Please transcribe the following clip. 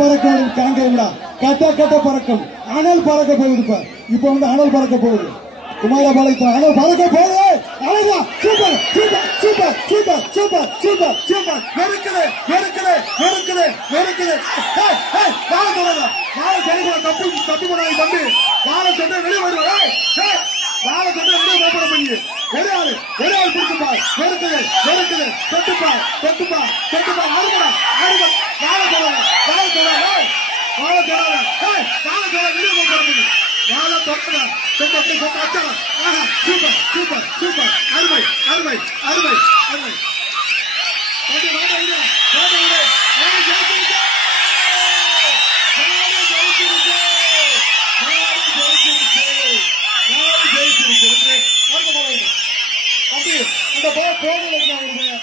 பறக்கும் காங்க விடா கட்ட கட்ட பறக்கும். அனல் பறக்க போகுது இப்ப இப்ப வந்து அனல் பறக்க போகுது. குமாரபாளையத்தில் அனல் பறக்க போகுது. அழகா super super super super super super super. வெறுக்குது வெறுக்குது வெறுக்குது வெறுக்குது ஏய், ஏய், வாழை தொடங்க தப்பு தப்பு பண்ணாங்க தம்பி. வாழை சொன்ன வெளியே வருவா வாழை சொன்ன வெளியே ஓப்பன பண்ணி ஒரே ஆளு ஒரே ஆள் பிடிச்சுப்பா வெறுக்குது வெறுக்குது தொட்டுப்பா தொட்டுப்பா தொட்டுப்பா ஆடுமா ஆடுமா வாழை தொடங்க வாழை தொடங்க வாழை தொடங்க ஏய், வாழை தொடங்க வெளியே ஓப்பன பண்ணி வாழை தொடங்க தொட்டு அப்படி தொட்டு அச்சலாம் ஆஹா சூப்பர் சூப்பர் சூப்பர் அருமை அருமை அருமை அருமை ஓகே வாடா விடு வாடா விடு வாடா ஜெயிச்சிருக்க நாடு ஜெயிச்சிருக்க நாடு ஜெயிச்சிருக்க நாடு ஜெயிச்சிருக்க ஓகே வாங்க போலாம் அப்படி அந்த போ போகல